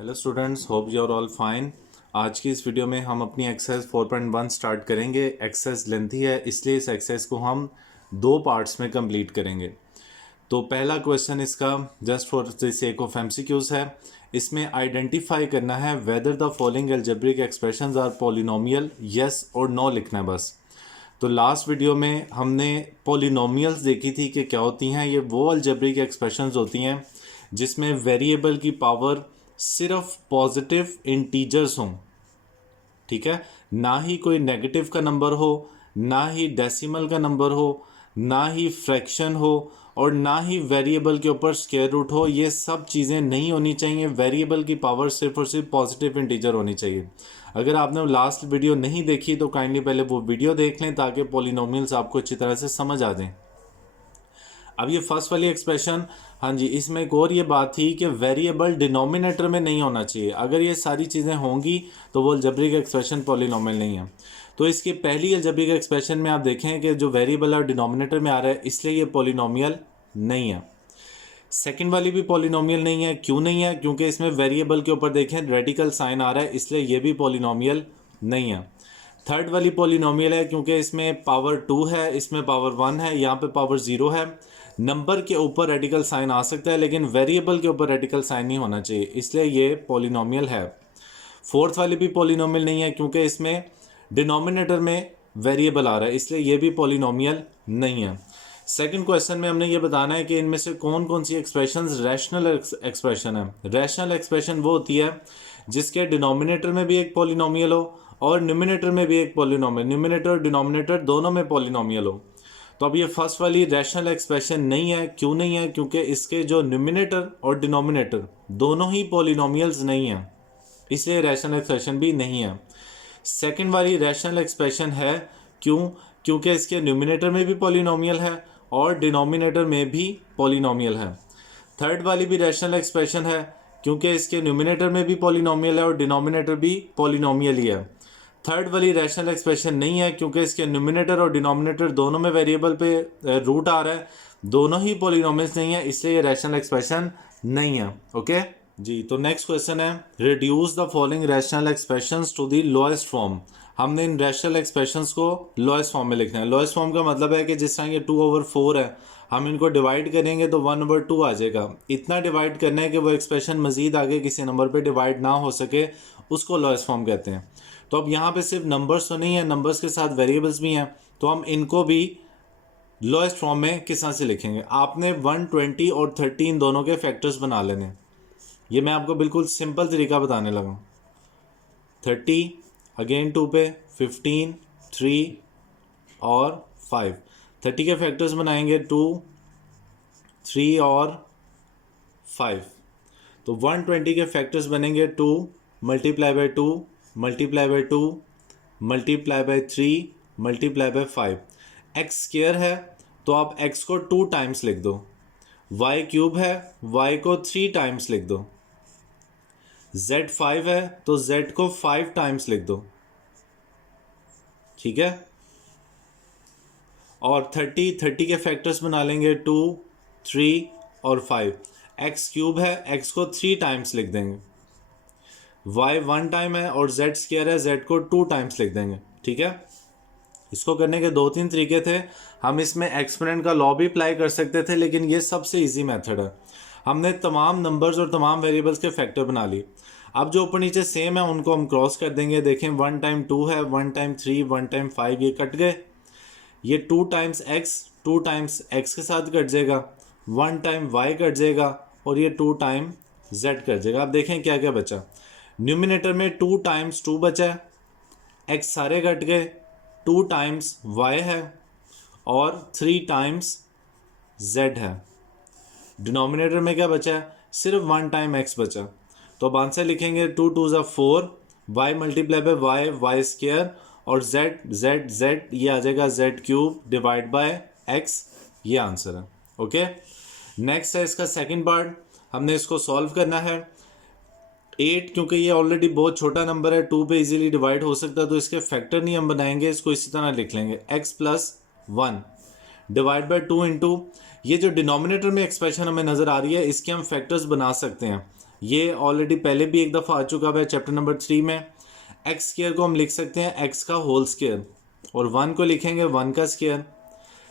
Hello students, hope you are all fine. आज की इस वीडियो में हम अपनी एक्सरसाइज 4.1 स्टार्ट करेंगे। एक्सरसाइज लेंथी है, इसलिए इस एक्सरसाइज को हम दो पार्ट्स में कंप्लीट करेंगे। तो पहला क्वेश्चन इसका just for the sake of MCQs है। इसमें आइडेंटिफाई करना है whether the following algebraic expressions are polynomial, yes और नो लिखना है बस। तो लास्ट वीडियो में हमने पॉलिनोमियल्स देखी थी कि क्या होती हैं। ये वो अलजेब्रिक एक्सप्रेशंस होती हैं जिसमें वेरिएबल की पावर सिर्फ पॉजिटिव इंटीजर्स हों, ठीक है, ना ही कोई नेगेटिव का नंबर हो, ना ही डेसिमल का नंबर हो, ना ही फ्रैक्शन हो और ना ही वेरिएबल के ऊपर स्क्वायर रूट हो। ये सब चीज़ें नहीं होनी चाहिए। वेरिएबल की पावर सिर्फ और सिर्फ पॉजिटिव इंटीजर होनी चाहिए। अगर आपने लास्ट वीडियो नहीं देखी तो काइंडली पहले वो वीडियो देख लें ताकि पॉलिनोमियल्स आपको अच्छी तरह से समझ आ दें। अब ये फर्स्ट वाली एक्सप्रेशन, हाँ जी, इसमें एक और ये बात थी कि वेरिएबल डिनोमिनेटर में नहीं होना चाहिए। अगर ये सारी चीज़ें होंगी तो वो अलजेब्रिक एक्सप्रेशन पॉलिनोमियल नहीं है। तो इसकी पहली अलजेब्रिक एक्सप्रेशन में आप देखें कि जो वेरिएबल है डिनोमिनेटर में आ रहा है, इसलिए ये पॉलिनोमियल नहीं है। सेकंड वाली भी पॉलिनोमियल नहीं है। क्यों नहीं है? क्योंकि इसमें वेरिएबल के ऊपर देखें रेडिकल साइन आ रहा है, इसलिए ये भी पॉलिनोमियल नहीं है। थर्ड वाली पॉलिनोमियल है क्योंकि इसमें पावर 2 है, इसमें पावर 1 है, यहाँ पे पावर 0 है। नंबर के ऊपर रेडिकल साइन आ सकता है लेकिन वेरिएबल के ऊपर रेडिकल साइन नहीं होना चाहिए, इसलिए ये पॉलिनोमियल है। फोर्थ वाली भी पॉलिनोमियल नहीं है क्योंकि इसमें डिनोमिनेटर में वेरिएबल आ रहा है, इसलिए ये भी पॉलिनोमियल नहीं है। सेकंड क्वेश्चन में हमने ये बताना है कि इनमें से कौन कौन सी एक्सप्रेशंस रैशनल एक्सप्रेशन है। रैशनल एक्सप्रेशन वो होती है जिसके डिनोमिनेटर में भी एक पॉलिनोमियल हो और न्यूमिनेटर में भी एक पॉलिनोमियल, न्यूमिनेटर और डिनोमिनेटर दोनों में पॉलिनोमियल हो। तो अब ये फर्स्ट वाली रैशनल एक्सप्रेशन नहीं है। क्यों नहीं है? क्योंकि इसके जो न्यूमिनेटर और डिनोमिनेटर दोनों ही पॉलिनोमियल्स नहीं है, इसलिए रैशनल एक्सप्रेशन भी नहीं है। सेकंड वाली रैशनल एक्सप्रेशन है। क्यों? क्योंकि इसके न्यूमिनेटर में भी पॉलिनोमियल है और डिनोमिनेटर में भी पॉलिनोमियल है। थर्ड वाली भी रैशनल एक्सप्रेशन है क्योंकि इसके न्यूमिनेटर में भी पॉलिनोमियल है और डिनोमिनेटर भी पॉलिनोमियल ही है। थर्ड वाली रैशनल एक्सप्रेशन नहीं है क्योंकि इसके न्यूमिनेटर और डिनोमिनेटर दोनों में वेरिएबल पे रूट आ रहा है, दोनों ही पॉलिनोमियल्स नहीं है, इसलिए ये रैशनल एक्सप्रेशन नहीं है। ओके जी, तो नेक्स्ट क्वेश्चन है reduce the following rational expressions to the lowest form. हमने इन रैशनल एक्सप्रेशंस को लोएस्ट फॉर्म में लिखना है। लोएस्ट फॉर्म का मतलब है कि जिस तरह ये 2/4 है, हम इनको डिवाइड करेंगे तो 1/2 आ जाएगा। इतना डिवाइड करना है कि वो एक्सप्रेशन मजीद आगे किसी नंबर पे डिवाइड ना हो सके, उसको लोएस्ट फॉर्म कहते हैं। तो अब यहाँ पे सिर्फ नंबर्स तो नहीं है, नंबर्स के साथ वेरिएबल्स भी हैं, तो हम इनको भी लोएस्ट फॉर्म में किस तरह से लिखेंगे। आपने 120 और 13 दोनों के फैक्टर्स बना लेने। ये मैं आपको बिल्कुल सिंपल तरीका बताने लगा। 30 अगेन 2 पे, 15, 3 और 5। 30 के फैक्टर्स बनाएंगे 2, 3 और 5। तो 120 के फैक्टर्स बनेंगे 2 multiply by 2 multiply by 2 multiply by 3 multiply by 5। X square है तो आप एक्स को 2 टाइम्स लिख दो। वाई क्यूब है, वाई को 3 टाइम्स लिख दो। z 5 है तो z को 5 टाइम्स लिख दो, ठीक है। और 30 के फैक्टर्स बना लेंगे 2, 3 और 5। एक्स क्यूब है, एक्स को 3 टाइम्स लिख देंगे। y 1 टाइम है और z स्क्वायर है, z को 2 टाइम्स लिख देंगे, ठीक है। इसको करने के 2-3 तरीके थे। हम इसमें एक्सपोनेंट का लॉ भी अप्लाई कर सकते थे, लेकिन ये सबसे इजी मेथड है। हमने तमाम नंबर्स और तमाम वेरिएबल्स के फैक्टर बना ली। अब जो ऊपर नीचे सेम है उनको हम क्रॉस कर देंगे। देखें 1 टाइम 2 है, 1 टाइम 3, 1 टाइम 5, ये कट गए। ये 2 टाइम्स x 2 टाइम्स x के साथ कट जाएगा, 1 टाइम y कट जाएगा और ये 2 टाइम z कट जाएगा। अब देखें क्या क्या बचा। न्यूमिनेटर में 2 टाइम्स 2 बचा है, x सारे कट गए, 2 टाइम्स y है और 3 टाइम्स z है। डिनोमिनेटर में क्या बचा है? सिर्फ 1 टाइम x बचा। तो अब आंसर लिखेंगे 2 2 ज़ा 4, y multiply by y, y square और z z z, ये आ जाएगा z cube divide by x, ये आंसर है। ओके, नेक्स्ट है इसका सेकंड पार्ट। हमने इसको सॉल्व करना है। 8 क्योंकि ये ऑलरेडी बहुत छोटा नंबर है, 2 पे इजीली डिवाइड हो सकता है, तो इसके फैक्टर नहीं हम बनाएंगे, इसको इसी तरह लिख लेंगे x plus 1 divide by 2 into, ये जो डिनोमिनेटर में एक्सप्रेशन हमें नज़र आ रही है इसके हम फैक्टर्स बना सकते हैं। ये ऑलरेडी पहले भी एक दफ़ा आ चुका है चैप्टर नंबर 3 में। एक्स स्क्वायर को हम लिख सकते हैं एक्स का होल स्क्वायर, और 1 को लिखेंगे 1 का स्क्वायर।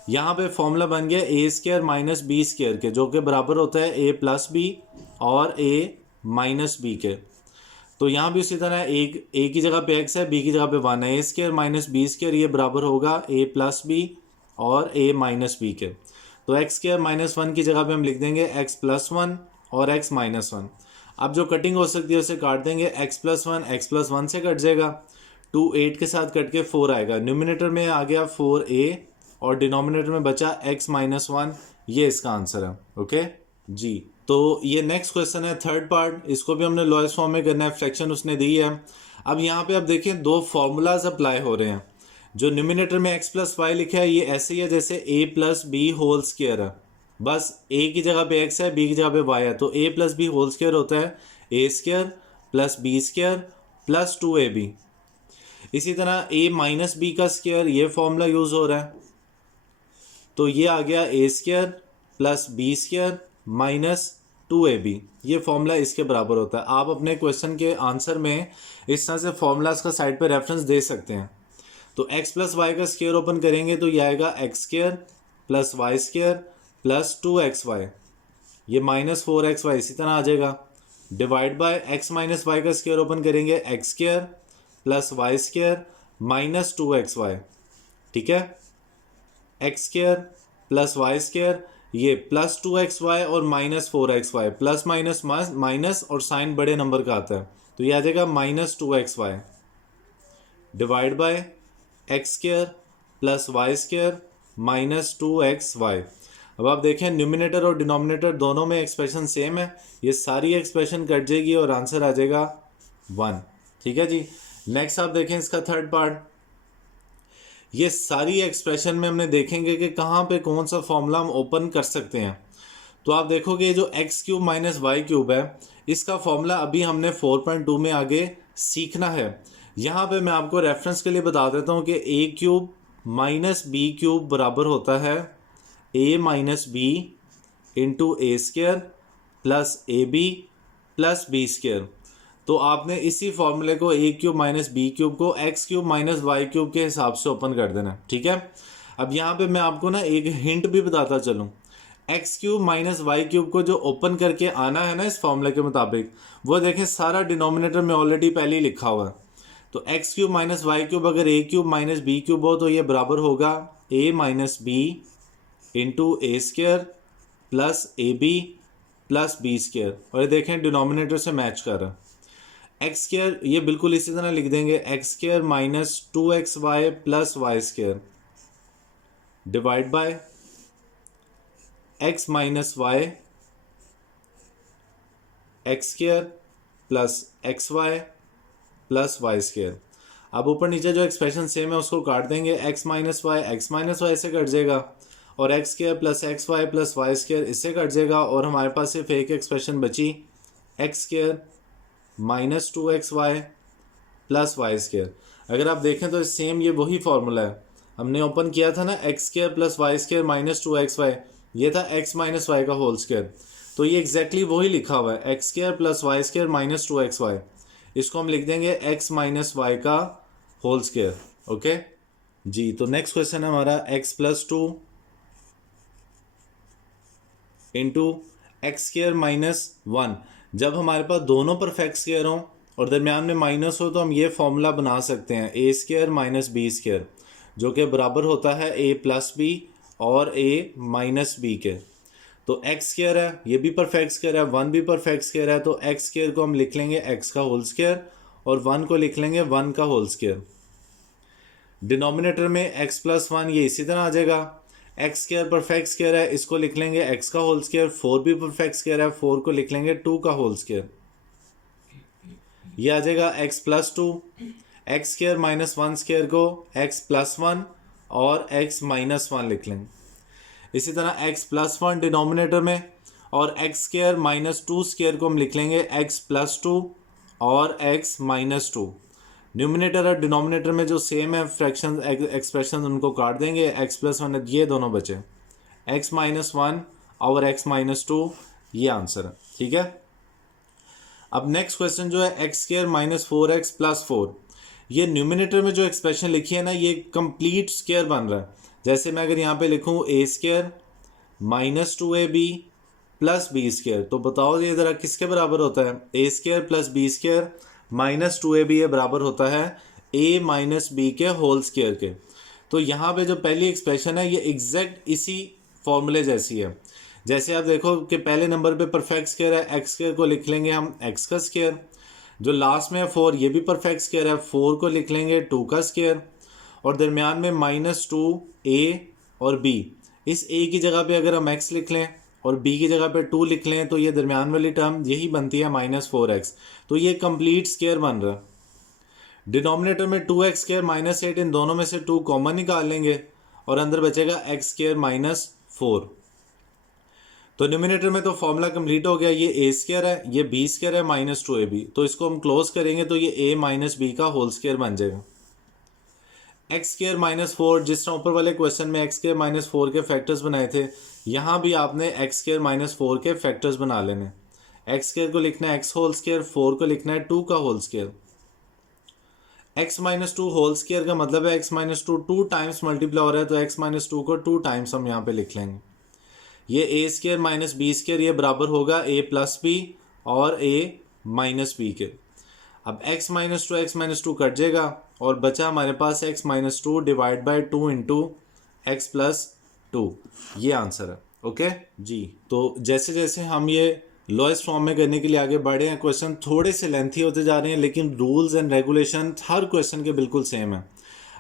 यहाँ पे फॉर्मूला बन गया ए स्क्वायर माइनस बी स्क्वायर के, जो कि बराबर होता है ए प्लस बी और ए माइनस बी के। तो यहाँ भी उसी तरह एक ए की जगह पे एक्स है, बी की जगह पे 1 है। A square minus B square ये बराबर होगा ए प्लस बी और ए माइनस बी के। तो एक्स स्क्वायर माइनस 1 की जगह पे हम लिख देंगे एक्स प्लस 1 और एक्स माइनस 1। अब जो कटिंग हो सकती है उसे काट देंगे, एक्स प्लस 1 से कट जाएगा, 2 8 के साथ कट के 4 आएगा। न्यूमिनेटर में आ गया 4a और डिनोमिनेटर में बचा x माइनस 1। ये इसका आंसर है। ओके जी। तो ये नेक्स्ट क्वेश्चन है थर्ड पार्ट, इसको भी हमने लोएस्ट फॉर्म में करना है, फ्रैक्शन उसने दी है। अब यहाँ पे आप देखें दो फॉर्मूलाज अप्लाई हो रहे हैं। जो न्यूमिनेटर में x प्लस वाई लिखा है ये ऐसे ही है जैसे a plus B whole square है, बस a की जगह पे x है, b की जगह पे y है। तो a plus B whole square होता है a square plus B square plus 2ab। इसी तरह a माइनस बी का स्क्वायर, ये फॉर्मूला यूज हो रहा है, तो ये आ गया a square plus B square minus 2ab। ये फॉर्मूला इसके बराबर होता है। आप अपने क्वेश्चन के आंसर में इस तरह से फॉर्मूलाज का साइड पे रेफरेंस दे सकते हैं। तो x प्लस वाई का स्क्वायर ओपन करेंगे तो ये आएगा x square plus y square plus 2xy, ये माइनस 4xy इसी तरह आ जाएगा। Divide by x minus y का स्क्वायर ओपन करेंगे x square plus y square minus 2xy, ठीक है। X square plus y square, ये प्लस 2xy और minus 4xy, plus minus minus और साइन बड़े नंबर का आता है, तो ये आ जाएगा minus 2xy divide by x square plus y square minus 2xy। अब आप देखें न्यूमिनेटर और डिनोमिनेटर दोनों में एक्सप्रेशन सेम है, ये सारी एक्सप्रेशन कट जाएगी और आंसर आ जाएगा 1, ठीक है जी। नेक्स्ट आप देखें इसका थर्ड पार्ट, ये सारी एक्सप्रेशन में हमने देखेंगे कि कहाँ पे कौन सा फॉर्मूला हम ओपन कर सकते हैं। तो आप देखोगे जो x cube minus Y cube है, इसका फॉर्मूला अभी हमने 4.2 में आगे सीखना है। यहाँ पे मैं आपको रेफरेंस के लिए बता देता हूँ कि A cube minus B cube बराबर होता है A minus B into A square plus A B plus B square. तो आपने इसी फॉर्मूले को A cube minus B cube को X cube minus Y cube के हिसाब से ओपन कर देना, ठीक है। अब यहाँ पे मैं आपको ना एक हिंट भी बताता चलूँ, x cube minus Y cube को जो ओपन करके आना है ना इस फॉर्मूले के मुताबिक, वो देखें सारा डिनोमिनेटर में ऑलरेडी पहले ही लिखा हुआ है। तो X cube minus Y cube अगर A cube minus B cube हो तो ये बराबर होगा A minus B into A square plus A B plus B square, और ये देखें डिनोमिनेटर से मैच कर रहा है। एक्स स्क्वायर ये बिल्कुल इसी तरह लिख देंगे x square minus 2xy plus y square divide by x minus y x square plus x y plus y square. अब ऊपर नीचे जो एक्सप्रेशन सेम है उसको काट देंगे, एक्स माइनस वाई से कट जाएगा, और x square plus x y plus y square इससे कट जाएगा, और हमारे पास सिर्फ एक एक्सप्रेशन बची x square minus 2xy plus y square. अगर आप देखें तो सेम ये वही फॉर्मूला है, हमने ओपन किया था ना x square plus y square minus 2xy, ये था एक्स माइनस वाई का होल स्क्वायर। तो ये एग्जैक्टली वही लिखा हुआ है x square plus y square minus 2xy, इसको हम लिख देंगे एक्स माइनस वाई का होल स्क्वायर। ओके जी। तो नेक्स्ट क्वेश्चन है हमारा x plus 2 into x square minus 1। जब हमारे पास दोनों परफेक्ट स्क्वायर हों और दरमियान में माइनस हो तो हम ये फॉर्मूला बना सकते हैं ए स्क्वायर माइनस बी स्क्वायर, जो कि बराबर होता है ए प्लस बी और ए माइनस बी के। तो एक्स स्क्वायर है, ये भी परफेक्ट स्क्वायर है, 1 भी परफेक्ट स्क्वायर है, तो एक्स स्क्वायर को हम लिख लेंगे एक्स का होल स्क्वायर और 1 को लिख लेंगे 1 का होल स्क्वायर। डिनोमिनेटर में एक्स प्लस 1 ये इसी तरह आ जाएगा, एक्स स्क्वायर परफेक्ट स्क्वायर है, इसको लिख लेंगे एक्स का होल स्क्वायर, 4 भी परफेक्ट स्क्वायर है, 4 को लिख लेंगे 2 का होल स्क्वायर। ये आ जाएगा x plus 2, x square minus 1 square को एक्स प्लस 1 और एक्स माइनस 1 लिख लेंगे। इसी तरह एक्स प्लस 1 डिनोमिनेटर में, और एक्स स्क्वायर माइनस 2 स्क्वायर को हम लिख लेंगे एक्स प्लस 2 और एक्स माइनस 2। न्यूमिनेटर और डिनोमिनेटर में जो सेम है फ्रैक्शन एक्सप्रेशन उनको काट देंगे, एक्स प्लस 1 ये दोनों बचे, एक्स माइनस 1 और एक्स माइनस 2, ये आंसर है, ठीक है। अब नेक्स्ट क्वेश्चन जो है x square minus 4x plus 4, ये न्यूमिनेटर में जो एक्सप्रेशन लिखी है ना ये कंप्लीट स्क्वायर बन रहा है। जैसे मैं अगर यहाँ पे लिखूँ A square minus 2ab plus B square, तो बताओ ये ज़रा किसके बराबर होता है? A square plus B square minus 2ab ये बराबर होता है a माइनस बी के होल स्क्वायर के। तो यहाँ पे जो पहली एक्सप्रेशन है ये एग्जैक्ट इसी फॉर्मूले जैसी है। जैसे आप देखो कि पहले नंबर पे परफेक्ट स्क्वायर है, एक्स स्क्वायर को लिख लेंगे हम एक्स का स्क्वायर। जो लास्ट में है 4 ये भी परफेक्ट स्क्वायर है, 4 को लिख लेंगे 2 का स्क्वायर। और दरमियान में माइनस 2a और b, इस a की जगह पे अगर हम x लिख लें और b की जगह पे 2 लिख लें तो ये दरमियान वाली टर्म यही बनती है माइनस 4x। तो ये कंप्लीट स्क्वायर बन रहा है। डिनोमिनेटर में 2x स्क्वायर माइनस 8, इन दोनों में से 2 कॉमन निकाल लेंगे और अंदर बचेगा x स्क्वायर माइनस 4। तो न्यूमिनेटर में तो फॉर्मूला कंप्लीट हो गया। ये ए स्क्वायर है, ये बी स्क्वायर है माइनस 2ab, तो इसको हम क्लोज करेंगे तो ये a माइनस बी का होल स्क्वायर बन जाएगा। एक्स स्क्वायर माइनस 4, जिस तरह ऊपर वाले क्वेश्चन में एक्स स्क्वायर माइनस 4 के फैक्टर्स बनाए थे, यहाँ भी आपने एक्स स्क्वायर माइनस 4 के फैक्टर्स बना लेने। एक्स स्क्वायर को लिखना है एक्स होल स्क्वायर, 4 को लिखना है 2 का whole square. X minus 2 whole square का मतलब है एक्स माइनस 2 2 टाइम्स मल्टीप्लाई हो रहा है, तो एक्स माइनस 2 को 2 टाइम्स हम यहाँ पे लिख लेंगे। ये ए स्क्वायर माइनस बी स्क्वायर ये बराबर होगा ए प्लस बी और ए माइनस बी के। अब x minus 2 x minus 2 cut जाएगा और बचा हमारे पास x minus 2 divide by 2 into x plus 2, ये आंसर है। ओके जी। तो जैसे जैसे हम ये लोएस्ट फॉर्म में करने के लिए आगे बढ़े हैं, क्वेश्चन थोड़े से लेंथी होते जा रहे हैं, लेकिन rules and regulation her question के बिल्कुल सेम है।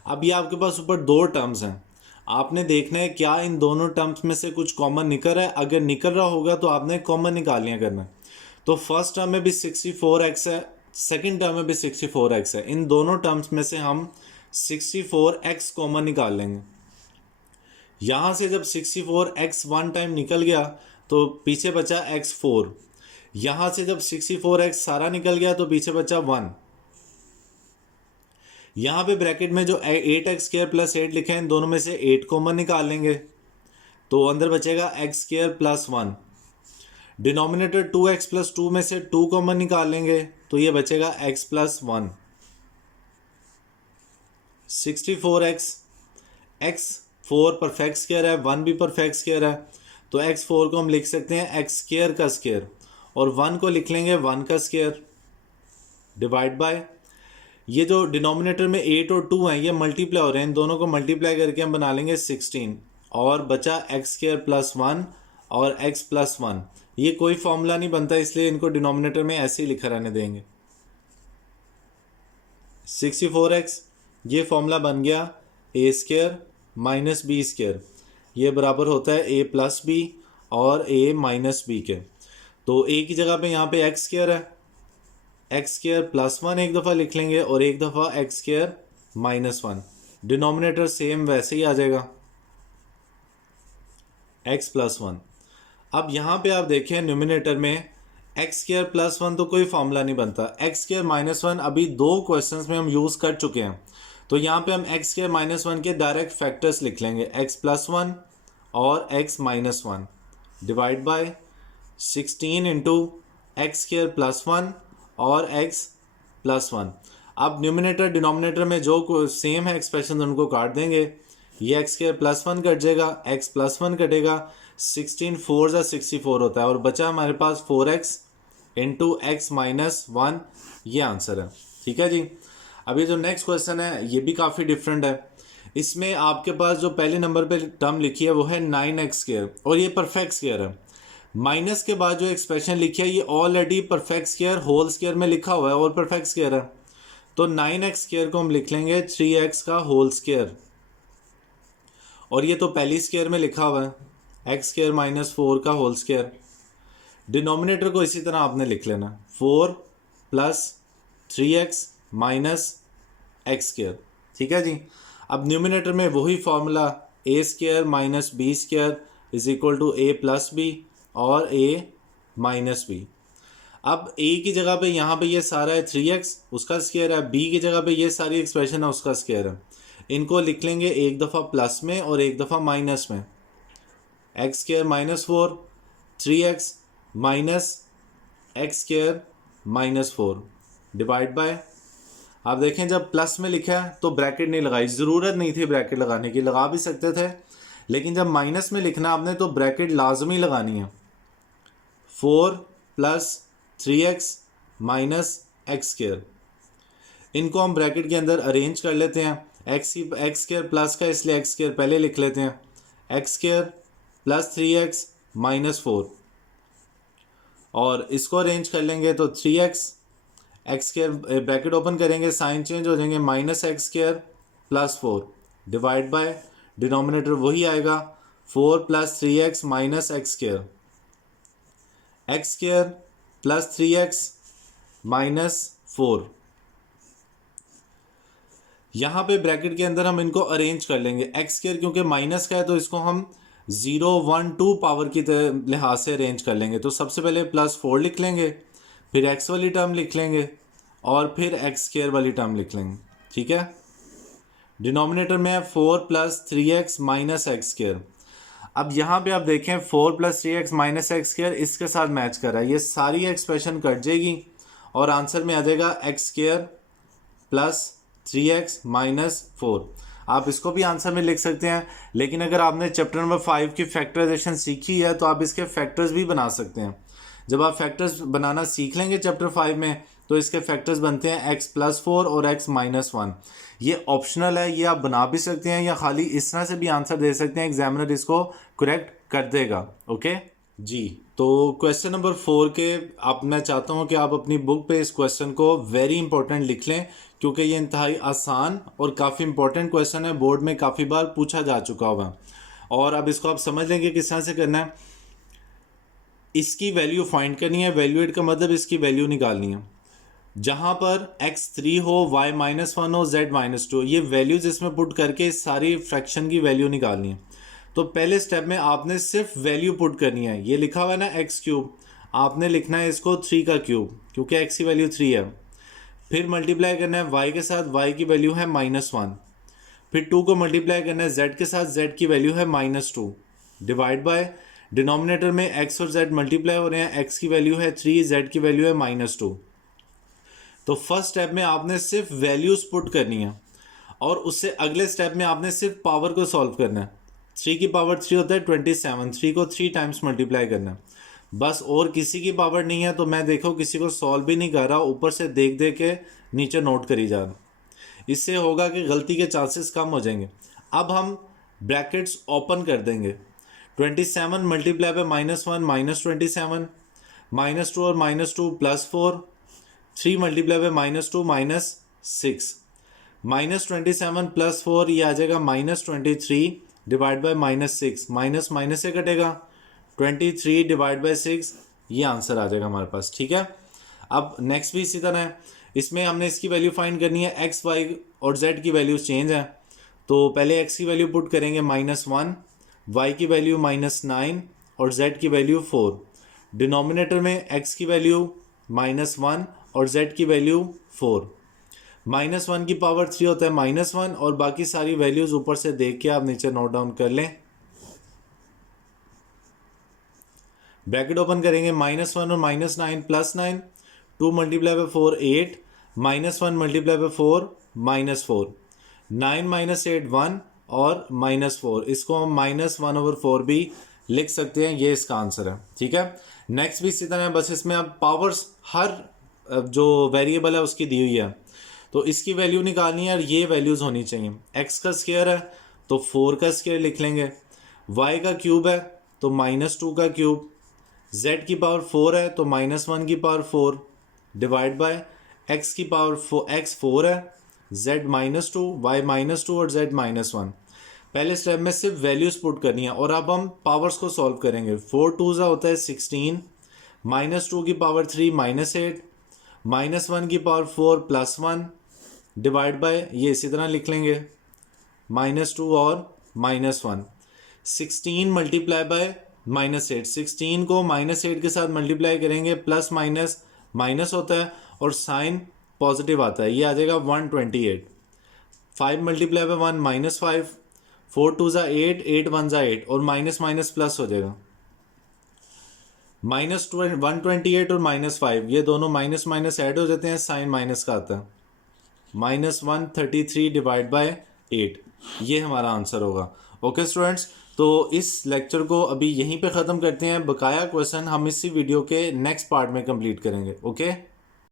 अब ये आपके पास ऊपर 2 टर्म्स हैं, आपने देखना है क्या इन दोनों टर्म्स में से कुछ कॉमन निकल रहा है। अगर निकल रहा होगा तो आपने कॉमन निकालियाँ करना। तो फर्स्ट टर्म में भी 64x है, सेकेंड टर्म में भी 64x है। इन दोनों टर्म्स में से हम 64x कॉमन निकाल लेंगे। यहाँ से जब 64x वन टाइम निकल गया तो पीछे बचा x4। यहाँ से जब 64x सारा निकल गया तो पीछे बचा 1। यहाँ पे ब्रैकेट में जो 8x स्क्वायर प्लस 8 लिखे हैं, इन दोनों में से 8 कॉमन निकाल लेंगे तो अंदर बचेगा x square plus 1। Denominator 2x plus 2 में से 2 कॉमन निकाल लेंगे तो ये बचेगा x plus 1। 64x, x4 perfect square है, 1 भी परफेक्ट स्क्वायर है, तो x4 को हम लिख सकते हैं x स्क्वायर का स्क्वायर और 1 को लिख लेंगे 1 का स्क्वायर डिवाइड बाय, ये जो डिनोमिनेटर में 8 और 2 हैं ये मल्टीप्लाई हो रहे हैं, इन दोनों को मल्टीप्लाई करके हम बना लेंगे 16 और बचा x स्क्वायर प्लस 1 और x प्लस 1। ये कोई फॉर्मूला नहीं बनता इसलिए इनको डिनोमिनेटर में ऐसे ही लिखा रहने देंगे। 64x ये फॉर्मूला बन गया ए स्क्वायर माइनस बी स्क्वायर, ये बराबर होता है ए प्लस बी और ए माइनस बी के। तो ए की जगह पे यहाँ पे एक्स स्क्वायर है, एक्स स्क्वायर प्लस 1 एक दफ़ा लिख लेंगे और एक दफ़ा x square minus 1। Denominator same वैसे ही आ जाएगा एक्स प्लस 1। अब यहाँ पे आप देखें न्यूमिनेटर में एक्स स्क्वायर प्लस 1 तो कोई फॉर्मूला नहीं बनता, एक्स स्क्वायर माइनस 1 अभी 2 क्वेश्चंस में हम यूज़ कर चुके हैं, तो यहाँ पे हम एक्स स्क्वायर माइनस 1 के डायरेक्ट फैक्टर्स लिख लेंगे, एक्स प्लस 1 और x minus 1 divide by 16 into x square plus 1 और एक्स प्लस 1। अब न्यूमिनेटर डिनोमिनेटर में जो सेम है एक्सप्रेशन उनको काट देंगे, ये एक्स स्क्वायर प्लस 1 कट जाएगा, एक्स प्लस 1 कटेगा, 16 4 जा 64 होता है और बचा हमारे पास 4x इंटू एक्स माइनस 1, ये आंसर है। ठीक है जी। अभी जो नेक्स्ट क्वेश्चन है ये भी काफ़ी डिफरेंट है। इसमें आपके पास जो पहले नंबर पे टर्म लिखी है वो है 9x स्क्वायर और ये परफेक्ट स्क्वायर है। माइनस के बाद जो एक्सप्रेशन लिखी है ये already perfect square whole square में लिखा हुआ है और परफेक्ट स्क्वायर है, तो 9x स्क्वायर को हम लिख लेंगे 3x का होल स्क्वायर और ये तो पहली स्क्वायर में लिखा हुआ है एक्स स्क्वायर माइनस 4 का होल स्क्वायर। डिनोमिनेटर को इसी तरह आपने लिख लेना 4 plus 3x minus x square. ठीक है जी। अब न्यूमिनेटर में वही formula A square minus B square is equal to A plus B और ए माइनस बी। अब a की जगह पे यहाँ पे ये सारा है 3x उसका स्क्वायर है, b की जगह पे ये सारी एक्सप्रेशन है उसका स्क्वायर है। इनको लिख लेंगे एक दफ़ा प्लस में और एक दफ़ा माइनस में, x square minus 4 3x minus x square -4 divide by, आप देखें जब प्लस में लिखा है तो ब्रैकेट नहीं लगाई, ज़रूरत नहीं थी ब्रैकेट लगाने की, लगा भी सकते थे, लेकिन जब माइनस में लिखना आपने तो ब्रैकेट लाजमी लगानी है। 4 + 3x - x², इनको हम ब्रैकेट के अंदर अरेंज कर लेते हैं। x² प्लस का इसलिए x² पहले लिख लेते हैं, x² + 3x - 4, और इसको अरेंज कर लेंगे तो 3x, x² ब्रैकेट ओपन करेंगे, साइन चेंज हो जाएंगे, -x² + 4 डिवाइड बाय, डिनोमिनेटर वही आएगा 4 + 3x - x², x² + 3x - 4। यहाँ पे ब्रैकेट के अंदर हम इनको अरेंज कर लेंगे। x² क्योंकि माइनस का है तो इसको हम 0, 1, 2 पावर की लिहाज से अरेंज कर लेंगे। तो सबसे पहले +4 लिख लेंगे, फिर x वाली टर्म लिख लेंगे और फिर x² वाली टर्म लिख लेंगे। ठीक है, डिनोमिनेटर में है 4 + 3x - x²। अब यहाँ पे आप देखें 4 + 3x - x² इसके साथ मैच कर रहा है, ये सारी एक्सप्रेशन कट जाएगी और आंसर में आ जाएगा x² + 3x - 4। आप इसको भी आंसर में लिख सकते हैं, लेकिन अगर आपने चैप्टर नंबर 5 की फैक्टराइजेशन सीखी है तो आप इसके फैक्टर्स भी बना सकते हैं। जब आप फैक्टर्स बनाना सीख लेंगे चैप्टर 5 में तो इसके फैक्टर्स बनते हैं x + 4 और x - 1। ये ऑप्शनल है, ये आप बना भी सकते हैं या खाली इस तरह से भी आंसर दे सकते हैं, एग्जामिनर इसको करेक्ट कर देगा। ओके जी, तो क्वेश्चन नंबर 4 के आप, मैं चाहता हूँ कि आप अपनी बुक पे इस क्वेश्चन को वेरी इंपॉर्टेंट लिख लें, क्योंकि ये इंतहाई आसान और काफ़ी इंपॉर्टेंट क्वेश्चन है, बोर्ड में काफ़ी बार पूछा जा चुका हुआ। और अब इसको आप समझ लेंगे किस तरह से करना है। इसकी वैल्यू फाइंड करनी है, वैल्यूएट का मतलब इसकी वैल्यू निकालनी है। जहाँ पर x3 हो, y -1 हो, z -2, ये वैल्यूज इसमें पुट करके इस सारी फ्रैक्शन की वैल्यू निकालनी है। तो पहले स्टेप में आपने सिर्फ वैल्यू पुट करनी है। ये लिखा हुआ है ना x3, आपने लिखना है इसको 3 का क्यूब, क्योंकि x की वैल्यू 3 है। फिर मल्टीप्लाई करना है y के साथ, y की वैल्यू है -1। फिर 2 को मल्टीप्लाई करना है z के साथ, z की वैल्यू है -2 डिवाइड बाय, डिनोमिनेटर में x और z मल्टीप्लाई हो रहे हैं, x की वैल्यू है 3, z की वैल्यू है -2। तो फर्स्ट स्टेप में आपने सिर्फ वैल्यूज पुट करनी है और उससे अगले स्टेप में आपने सिर्फ पावर को सॉल्व करना है। 3 की पावर 3 होता है 27, 3 को 3 टाइम्स मल्टीप्लाई करना है बस, और किसी की पावर नहीं है। तो मैं देखो किसी को सॉल्व भी नहीं कर रहा, ऊपर से देख देख के नीचे नोट करी जा रहा। इससे होगा कि गलती के चांसेस कम हो जाएंगे। अब हम ब्रैकेट्स ओपन कर देंगे। 27 मल्टीप्लाई बाय -1 -27, -2 और -2 +4, 3 मल्टीप्लाई बाय -2 -6, -27 +4 ये आ जाएगा -23 डिवाइड बाय -6, माइनस माइनस से कटेगा, 23 डिवाइड बाय 6, ये आंसर आ जाएगा हमारे पास। ठीक है, अब नेक्स्ट भी इसी तरह है, इसमें हमने इसकी वैल्यू फाइंड करनी है। x, y और z की वैल्यू चेंज है, तो पहले x की वैल्यू पुट करेंगे -1, y की वैल्यू -9 और z की वैल्यू 4। डिनोमिनेटर में x की वैल्यू -1 और z की वैल्यू 4। -1 की पावर 3 होता है -1, और बाकी सारी वैल्यूज ऊपर से देख के आप नीचे नोट डाउन कर लें। ब्रैकेट ओपन करेंगे, -1 और -9 +9, 2 मल्टीप्लाई बाय 4 8, -1 मल्टीप्लाई बाय 4 -4, 9 - 8 1 और -4, इसको हम -1/4 भी लिख सकते हैं। ये इसका आंसर है। ठीक है, नेक्स्ट भी इसी तरह है, बस इसमें अब पावर्स हर जो वेरिएबल है उसकी दी हुई है, तो इसकी वैल्यू निकालनी है और ये वैल्यूज़ होनी चाहिए। x का स्क्वायर है तो 4 का स्क्वायर लिख लेंगे, y का क्यूब है तो -2 का क्यूब, z की पावर 4 है तो -1 की पावर 4 डिवाइड बाय x की पावर x 4 है, z -2, y -2 और z -1। पहले स्टेप में सिर्फ वैल्यूज पुट करनी है और अब हम पावर्स को सॉल्व करेंगे। 4 2 होता है 16, -2 की पावर 3 -8, -1 की पावर 4 +1 डिवाइड बाय, ये इसी तरह लिख लेंगे -2 और -1। 16 मल्टीप्लाई बाय -8, 16 को -8 के साथ मल्टीप्लाई करेंगे, प्लस माइनस माइनस होता है और साइन पॉजिटिव आता है, ये आ जाएगा 128। 5 मल्टीप्लाई बाय 1 -5, 4 2 8, 8 1 8 और माइनस माइनस प्लस हो जाएगा। -128 और -5 ये दोनों माइनस माइनस ऐड हो जाते हैं, साइन माइनस का आता है। -133 डिवाइड बाय 8 ये हमारा आंसर होगा। ओके स्टूडेंट्स, तो इस लेक्चर को अभी यहीं पे ख़त्म करते हैं। बकाया क्वेश्चन हम इसी वीडियो के नेक्स्ट पार्ट में कंप्लीट करेंगे। ओके।